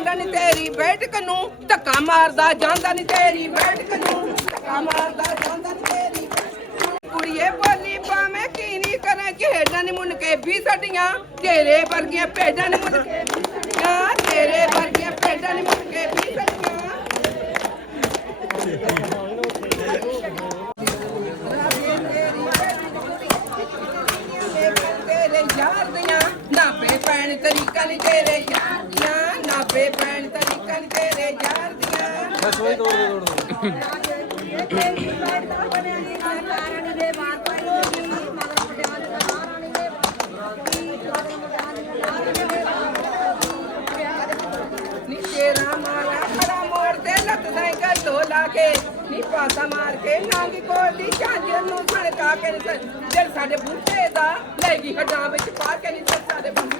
ਆਂਦਾ ਨੀ ਤੇਰੀ ਬੈਠਕ ਨੂੰ, ਧੱਕਾ ਮਾਰਦਾ ਜਾਂਦਾ ਨੀ ਤੇਰੀ ਬੈਠਕ ਨੂੰ, ਧੱਕਾ ਮਾਰਦਾ ਜਾਂਦਾ ਨੀ ਤੇਰੀ ਬੈਠਕ ਨੂੰ। ਕੁੜੀਏ ਬੋਲੀ ਪਾਵੇਂ ਕੀ ਨਹੀਂ ਕਰਾਂ, ਖੇਡਾਂ ਨੀ ਮੁੰਨ ਕੇ ਵੀ ਸਾਡੀਆਂ, ਤੇਰੇ ਵਰਗੀਆਂ ਭੇਡਾਂ ਨੀ ਮੁੰਨ ਕੇ ਵੀ ਸਾਡੀਆਂ, ਤੇਰੇ ਵਰਗੀਆਂ ਭੇਡਾਂ ਨੀ ਮੁੰਨ ਕੇ ਵੀ ਸਾਡੀਆਂ ਤੇਰੇ ਯਾਰ ਦੀਆਂ, ਨਾਪੇ ਪੈਣ ਤਰੀਕਾ ਨਹੀਂ ਤੇਰੇ ਯਾਰ ਦੀਆਂ ਨਾਪੇ ਪੈਣ ਤਰੀਕਾ ਨਹੀਂ ਤੇਰੇ ਯਾਰ ਦੀਆਂ ਤੋੜ ਦੇ ਤੋੜ ਦੇ ਮਾਰਾ ਮੋੜ ਤੇ ਲੱਤ ਸਾਈਕਲ ਧੋ ਲਾ ਕੇ ਨੀ ਪਾਸਾ ਮਾਰ ਕੇ ਨਾਂਗੀ ਕੋਲ ਦੀ ਝਾਂਜਰ ਨੂੰ ਛੜਕਾ ਕੇ ਨੀ ਜਦ ਸਾਡੇ ਬੂਟੇ ਦਾ ਲੈ ਗਈ ਹੱਡਾਂ ਵਿੱਚ ਪਾ ਕੇ ਨੀ ਜਦ ਸਾਡੇ ਬੂਟੇ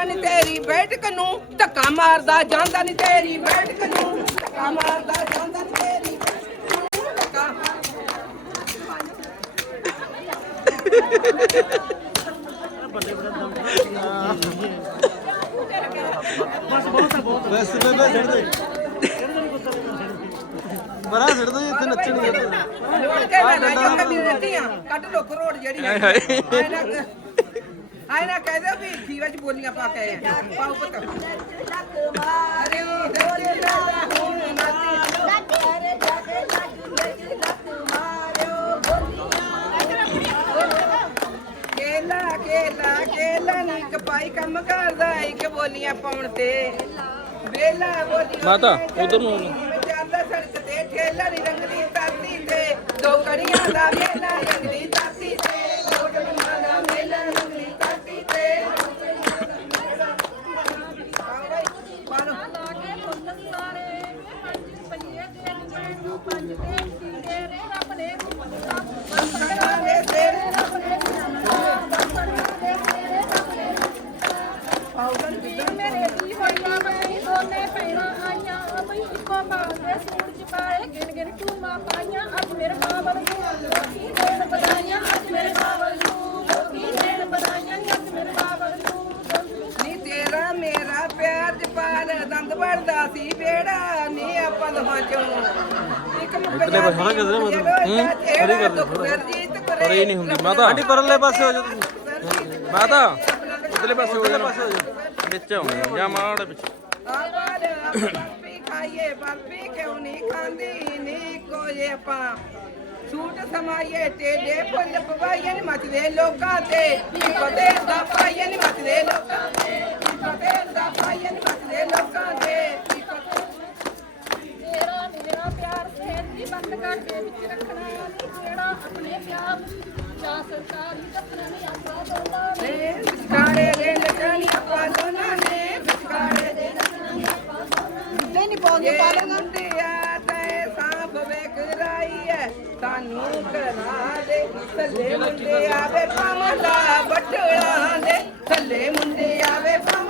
ਦਾ ਆਂਡਾ ਨੀ ਤੇਰੀ ਬੈਠਕ ਨੂੰ ਧੱਕਾ ਮਾਰਦਾ ਜਾਂਦਾ ਨੀ ਤੇਰੀ ਬੈਠਕ ਨੂੰ ਧੱਕਾ ਮਾਰਦਾ ਜਾਂਦਾ ਨੀ ਤੇਰੀ ਬਸ ਬੇਬੇ ਛੱਡ ਦੇ। ਮਰਾ ਛੱਡ ਦੇ ਇੱਥੇ ਨੱਚਣ ਨਹੀਂ ਜਾਂਦਾ ਰੋੜ ਕੇ ਮੈਂ ਨਾ ਜੋ ਕਦੀ ਦਿੱਤੀਆਂ ਕੱਢ ਲੋ ਕਰੋੜ ਜਿਹੜੀ ਹਾਏ। ਆਏ ਨਾ ਨਾ ਕਹਦੇ ਵੀ ਜੀਵਾ ਚ ਬੋਲੀਆਂ ਪਾ ਕੇ ਆਏ ਆ। ਪਾਓ ਪੁੱਤ। ਅਰੇ ਉਹ ਦੇਖੀ ਲਾਲਾ ਹੁਣ ਨਾਤੀ ਕੇਲਾ ਕੇਲਾ ਕੇਲਾ ਨੀ ਕਪਾਈ ਕੰਮ ਕਰਦਾ ਇੱਕ ਬੋਲੀਆਂ ਪਾਉਣ ਤੇ। ਵੇਲਾ ਬੋਲੀ ਮਾਤਾ, ਉੱਧਰ ਨੂੰ। ਚੱਲਦਾ ਸੜਕ ਤੇ ਠੇਲਾ ਨੀ ਰੰਗਦੀ ਤਾਤੀ ਤੇ। ਦੋ ਕੜੀਆਂ ਦਾ ਮੇਲਾ ਰੰਗਦੀ ਗਿਣ ਟੂਮਾ ਪਾਈਆਂ ਅੱਜ ਮੇਰੇ ਬਾਬਲ ਨੂੰ ਲੋਕੀ ਦੇਣ ਬਧਾਈਆਂ ਅੱਜ ਮੇਰੇ ਬਾਬਲ ਨੂੰ ਲੋਕੀ ਦੇਣ ਬਧਾਈਆਂ ਅੱਜ ਮੇਰੇ ਬਾਬਲ ਨੂੰ ਲੋਕੀ ਨੀ ਤੇਰਾ ਮੇਰਾ ਪਿਆਰ ਜਪਾਲ ਦੰਦ ਵੜਦਾ ਸੀ ਬੇੜਾ ਨੀ ਆਪਾਂ ਦੋਹਾਂ ਚੋਂ। ਇੱਕ ਇਤਨੇ ਬਸ ਹੋਣਾ ਕਿਧਰੇ ਮਤਲਬ? ਹੂੰ, ਥੋੜੀ ਕਰ ਦੇ, ਥੋੜ੍ਹਾ। ਪਰ ਇਹ ਨਹੀਂ ਹੁੰਦੀ ਮਾਤਾ। ਆਂਟੀ ਪਰਲੇ ਪਾਸੇ ਹੋ ਜਾ ਤੁਸੀਂ। ਮਾਤਾ। ਇਧਰਲੇ ਪਾਸੇ ਹੋ ਜਾਣਾ ਵਿੱਚ ਆਉਣੀ ਆ, ਜਾਂ ਮਾੜੇ ਪਿੱਛੇ। ਖਾਈਏ ਬਰਫੀ ਕਿਉਂ ਨਹੀਂ ਖਾਂਦੀ, ਨੀ ਕੋਈ ਆਪਾਂ। ਸੂਟ ਸਮਾਈਏ ਟੇਡੇ ਫੁੱਲ ਪਵਾਈਏ ਨੀ ਮੱਚਦੇ ਲੋਕਾਂ ਤੇ। ਫਤੇ ਦਾ ਪਾਈਏ ਨੀ ਮੱਚਦੇ ਲੋਕਾਂ ਤੇ। ਫਤੇ ਦਾ ਪਾਉਂਦੇ ਇਹ ਮੁੰਡਿਆ ਤੇ ਸਾਫ਼ ਵੇਖ ਰਾਈ ਐ। ਸਾਨੂੰ ਕਰਾ ਦੇ ਥੱਲੇ ਮੁੰਡੇ ਆਵੇ ਪਾਵਲਾ ਬਟੜਾ ਦੇ। ਥੱਲੇ ਮੁੰਡੇ ਆਵੇ ਪਾਵਲਾ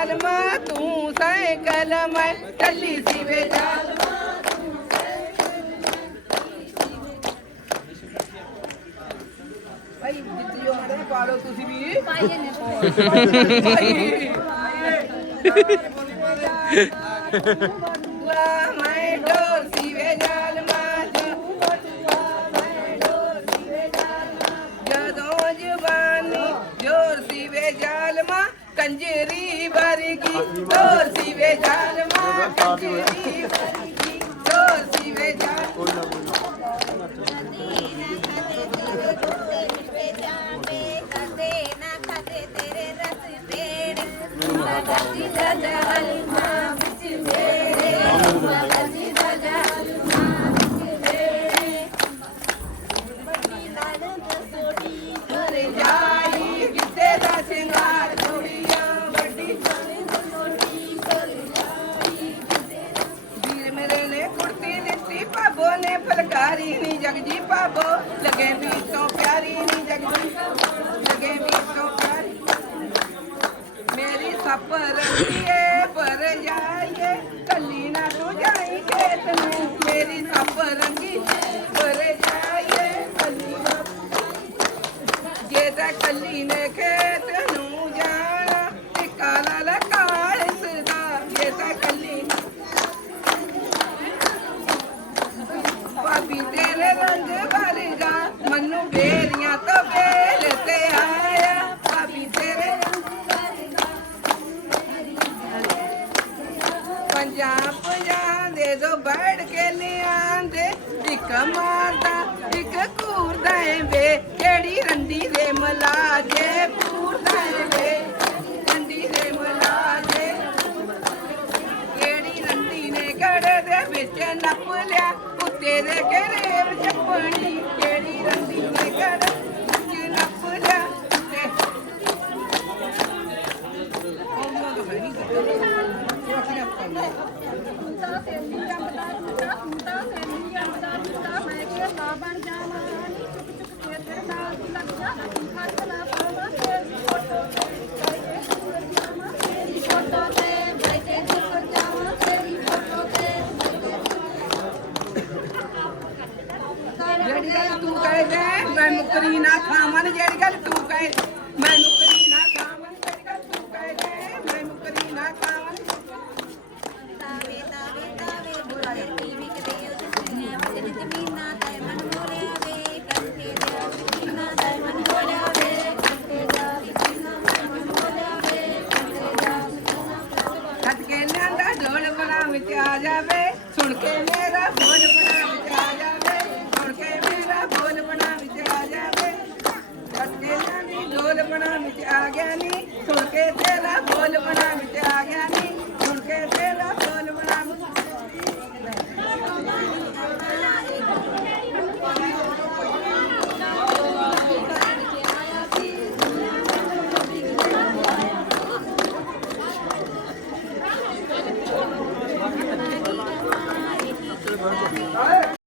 ਜਾਲਮਾ ਤੂੰ ਸਾਈਕਲ ਮੈਂ ਟੱਲੀ ਸੀ ਵੇ। ਜਾਲਮਾ ਜੋਰ ਸੀ ਕੰਜਰੀ ਵਰਗੀ ਤੋਰ ਸੀਵੇ ਜਾਨ ਮਾਂ ਕੰਜਰੀ ਵਰਗੀ ਤੋਰ ਸੀਵੇ ਜਾਨ ਮਾ ਕਾਪਰ ਰੰਗੀਏ ਪਰ ਜਾਈਏ ਕੱਲੀ ਨਾ ਤੂੰ ਜਾਈ ਖੇਤ ਨੂੰ। ਮੇਰੀ ਸਾਪਰ ਪੰਜਾਬ, ਪੰਜਾਂ ਦੇ ਦੋ ਬੜ ਕੇ ਲਿਆਂਦੇ ਇੱਕ ਮਾਰਦਾ, ਇੱਕ ਘੂਰਦਾ ਏ ਵੇ। ਕਿਹੜੀ ਰੰਡੀ ਦੇ ਮਲਾਜੇ? ਪੂਰਦਾ ਏ ਵੇ। ਰੰਡੀ ਦੇ ਮਲਾਜੇ। ਕਿਹੜੀ ਰੰਡੀ ਨੇ ਘੜੇ ਦੇ ਵਿੱਚ ਨੱਪ ਲਿਆ? ਉੱਤੇ ਦੇ ਘਰੇ ਚੱਪਣੀ ਕਿਹੜੀ ਰੰਦੀ ਨੇ ਘੜੇ ਜਿਹੜੀ ਗੱਲ ਤੂੰ ਕਹੇ ਮੈਂ ਮੁਕਰੀ ਨਾ ਖਾਵਾਂ ਜਿਹੜੀ ਗੱਲ ਤੂੰ ਕਹੇ।